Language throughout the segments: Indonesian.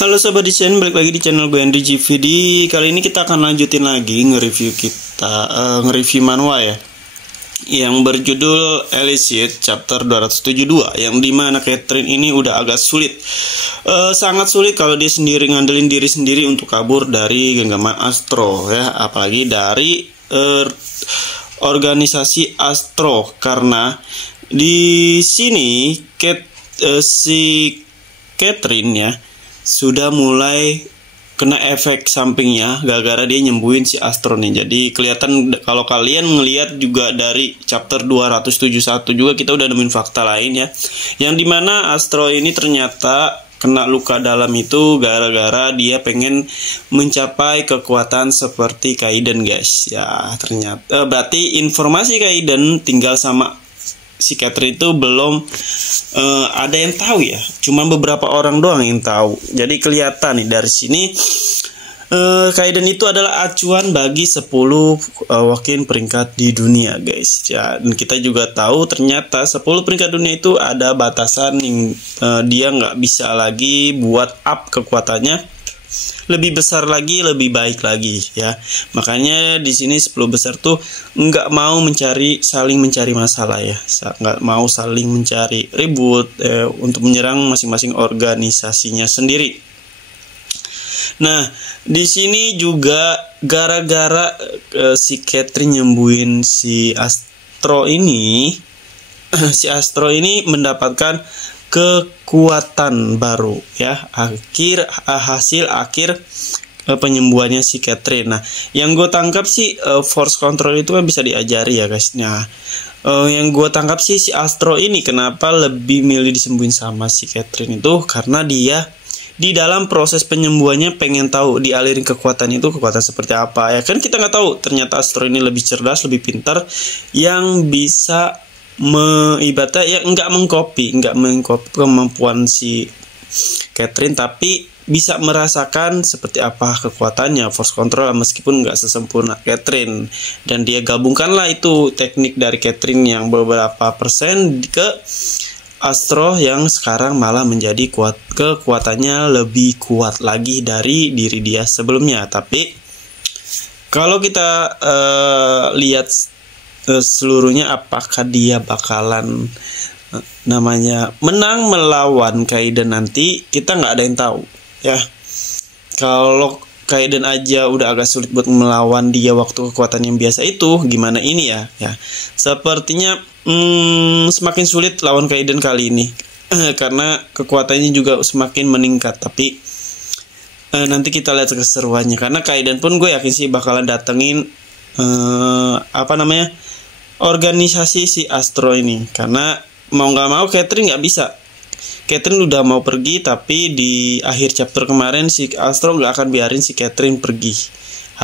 Halo Sobat Desain, balik lagi di channel gue Andri GVD. Kali ini kita akan lanjutin lagi nge-review manhwa ya, yang berjudul Elicit chapter 272, yang dimana Catherine ini udah agak sulit, sangat sulit kalau dia sendiri ngandelin diri sendiri untuk kabur dari genggaman Astro ya, apalagi dari organisasi Astro, karena di sini si Catherine ya sudah mulai kena efek sampingnya gara-gara dia nyembuhin si Astro nih. Jadi kelihatan kalau kalian ngelihat juga dari chapter 271 juga kita udah nemuin fakta lain ya, yang dimana Astro ini ternyata kena luka dalam itu gara-gara dia pengen mencapai kekuatan seperti Kaiden guys ya. Ternyata berarti informasi Kaiden tinggal sama si Catherine itu belum ada yang tahu ya, cuma beberapa orang doang yang tahu. Jadi kelihatan nih dari sini Kaiden itu adalah acuan bagi 10 wakil peringkat di dunia guys ya. Dan kita juga tahu ternyata 10 peringkat dunia itu ada batasan yang dia nggak bisa lagi buat up kekuatannya lebih besar lagi, lebih baik lagi ya. Makanya di sini 10 besar tuh nggak mau saling mencari masalah ya, nggak mau saling mencari ribut untuk menyerang masing-masing organisasinya sendiri. Nah, di sini juga gara-gara si Catherine nyembuhin si Astro ini, si Astro ini mendapatkan kekuatan baru ya, hasil akhir penyembuhannya si Catherine. Nah, yang gue tangkap sih force control itu kan bisa diajari ya guys. Nah, yang gue tangkap sih si Astro ini kenapa lebih milih disembuhin sama si Catherine itu karena dia di dalam proses penyembuhannya pengen tahu dialirin kekuatan itu kekuatan seperti apa ya kan. Kita nggak tahu, ternyata Astro ini lebih cerdas, lebih pintar, yang bisa ibaratnya ya nggak mengcopy kemampuan si Catherine, tapi bisa merasakan seperti apa kekuatannya force control meskipun nggak sesempurna Catherine. Dan dia gabungkanlah itu teknik dari Catherine yang beberapa persen ke Astro yang sekarang malah menjadi kekuatannya lebih kuat lagi dari diri dia sebelumnya. Tapi kalau kita lihat seluruhnya, apakah dia bakalan menang melawan Kaiden nanti, kita nggak ada yang tahu ya. Kalau Kaiden aja udah agak sulit buat melawan dia waktu kekuatan yang biasa itu, gimana ini ya sepertinya semakin sulit lawan Kaiden kali ini karena kekuatannya juga semakin meningkat. Tapi nanti kita lihat keseruannya, karena Kaiden pun gue yakin sih bakalan datengin organisasi si Astro ini, karena mau nggak mau Catherine nggak bisa. Catherine udah mau pergi, tapi di akhir chapter kemarin si Astro nggak akan biarin si Catherine pergi,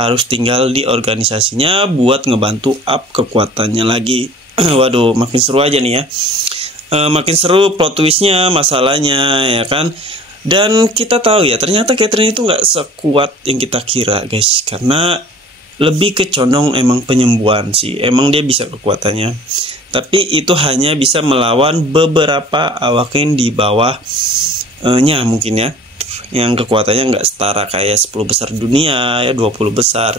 harus tinggal di organisasinya buat ngebantu up kekuatannya lagi. Waduh, makin seru aja nih ya, makin seru plot twistnya, masalahnya ya kan. Dan kita tahu ya ternyata Catherine itu nggak sekuat yang kita kira guys, karena lebih ke condong emang penyembuhan sih, emang dia bisa kekuatannya, tapi itu hanya bisa melawan beberapa awaken di bawahnya mungkin ya, yang kekuatannya nggak setara kayak 10 besar dunia ya, 20 besar.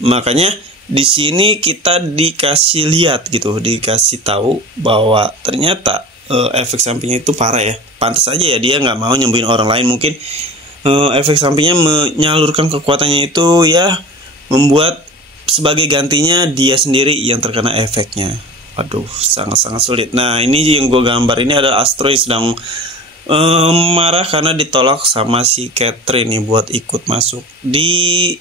Makanya di sini kita dikasih lihat gitu, dikasih tahu bahwa ternyata efek sampingnya itu parah ya. Pantas aja ya dia nggak mau nyembuhin orang lain, mungkin efek sampingnya menyalurkan kekuatannya itu ya, membuat sebagai gantinya dia sendiri yang terkena efeknya. Waduh, sangat-sangat sulit. Nah, ini yang gue gambar ini adalah Astro yang sedang marah karena ditolak sama si Catherine nih buat ikut masuk di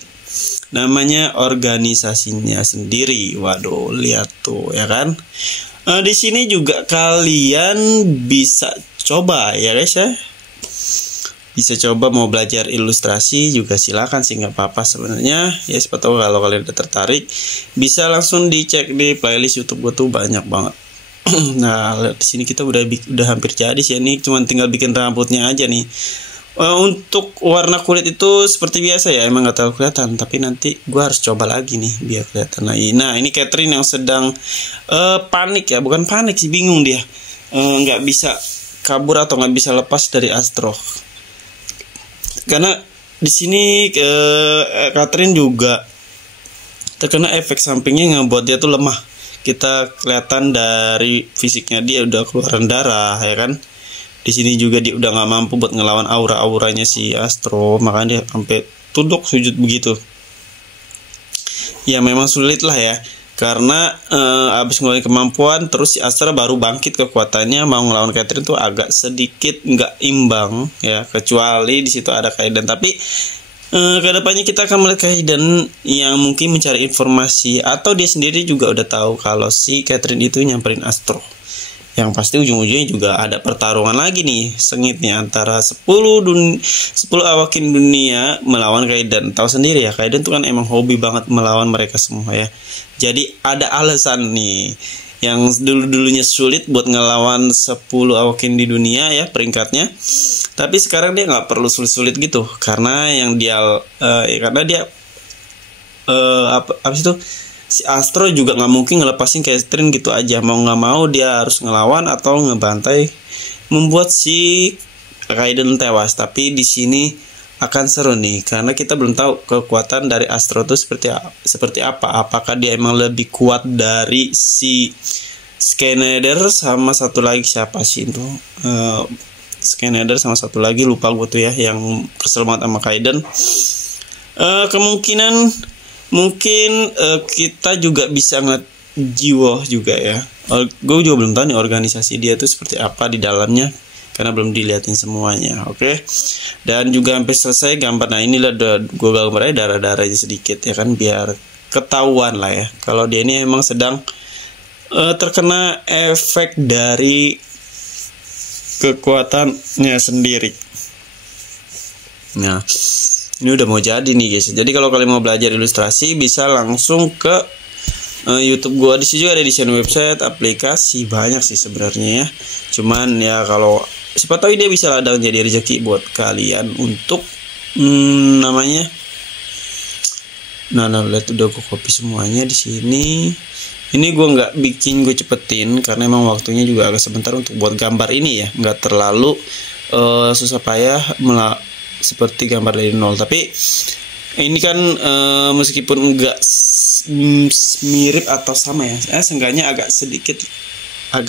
namanya organisasinya sendiri. Waduh, lihat tuh ya kan. Di sini juga kalian bisa coba ya guys ya. Bisa coba mau belajar ilustrasi juga silakan sih, nggak apa-apa sebenarnya ya. Siapa tahu kalau kalian udah tertarik bisa langsung dicek di playlist YouTube gue tuh banyak banget. Nah, di sini kita udah hampir jadi sih, ini cuma tinggal bikin rambutnya aja nih. Untuk warna kulit itu seperti biasa ya, emang nggak terlalu kelihatan, tapi nanti gue harus coba lagi nih biar kelihatan lagi. Nah, ini Catherine yang sedang panik ya, bukan panik sih, bingung dia, nggak bisa kabur atau nggak bisa lepas dari Astro. karena di sini Catherine juga terkena efek sampingnya yang ngebuat dia tuh lemah. Kita kelihatan dari fisiknya, dia udah keluaran darah ya kan. Di sini juga dia udah nggak mampu buat ngelawan auranya si Astro, makanya dia sampai tunduk sujud begitu. Ya memang sulit lah ya, karena abis ngeluarin kemampuan terus si Astro baru bangkit kekuatannya, mau ngelawan Catherine tuh agak sedikit nggak imbang ya, kecuali di situ ada Kaiden. Tapi kedepannya kita akan melihat Kaiden yang mungkin mencari informasi, atau dia sendiri juga udah tahu kalau si Catherine itu nyamperin Astro. Yang pasti ujung-ujungnya juga ada pertarungan lagi nih, sengitnya antara 10 awakin dunia melawan Kaiden. Tahu sendiri ya, Kaiden tuh kan emang hobi banget melawan mereka semua ya. Jadi ada alasan nih, yang dulu-dulunya sulit buat ngelawan 10 awakin di dunia ya peringkatnya. Tapi sekarang dia nggak perlu sulit-sulit gitu, karena yang dia apa sih itu, si Astro juga nggak mungkin ngelepasin Catherine gitu aja. Mau nggak mau dia harus ngelawan atau ngebantai, membuat si Kaiden tewas. Tapi di sini akan seru nih, karena kita belum tahu kekuatan dari Astro itu seperti apa. Apakah dia emang lebih kuat dari si Schneider sama satu lagi siapa sih itu? Schneider sama satu lagi lupa gue tuh ya, yang kesel banget sama Kaiden. Kemungkinan mungkin kita juga bisa ngeliat Jiwo juga ya. Gue juga belum tahu nih organisasi dia tuh seperti apa di dalamnya, karena belum diliatin semuanya. Oke. Dan juga hampir selesai gambar. Nah inilah gue gambarnya darah-darahnya sedikit ya kan, biar ketahuan lah ya kalau dia ini emang sedang terkena efek dari kekuatannya sendiri. Nah ini udah mau jadi nih guys. Jadi kalau kalian mau belajar ilustrasi bisa langsung ke YouTube gua. Di sini juga ada desain website, aplikasi, banyak sih sebenarnya ya. Cuman ya kalau siapa tahu dia bisa ladang jadi rezeki buat kalian untuk namanya. Nah lihat udah gue copy semuanya di sini. Ini gue nggak bikin, gue cepetin karena emang waktunya juga agak sebentar untuk buat gambar ini ya, nggak terlalu susah payah seperti gambar dari nol. Tapi ini kan meskipun enggak mirip atau sama ya, seenggaknya agak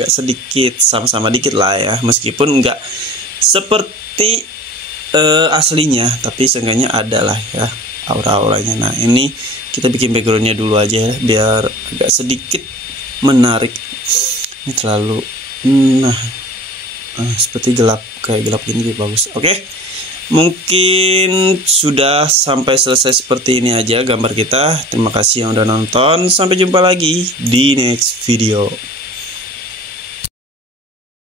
sedikit sama-sama dikit lah ya, meskipun enggak seperti aslinya, tapi seenggaknya ada lah ya aura-auranya. Nah ini kita bikin backgroundnya dulu aja ya, biar agak sedikit menarik. Ini terlalu seperti gelap, kayak gelap gini bagus. Oke. Mungkin sudah sampai selesai seperti ini aja gambar kita. Terima kasih yang udah nonton. Sampai jumpa lagi di next video.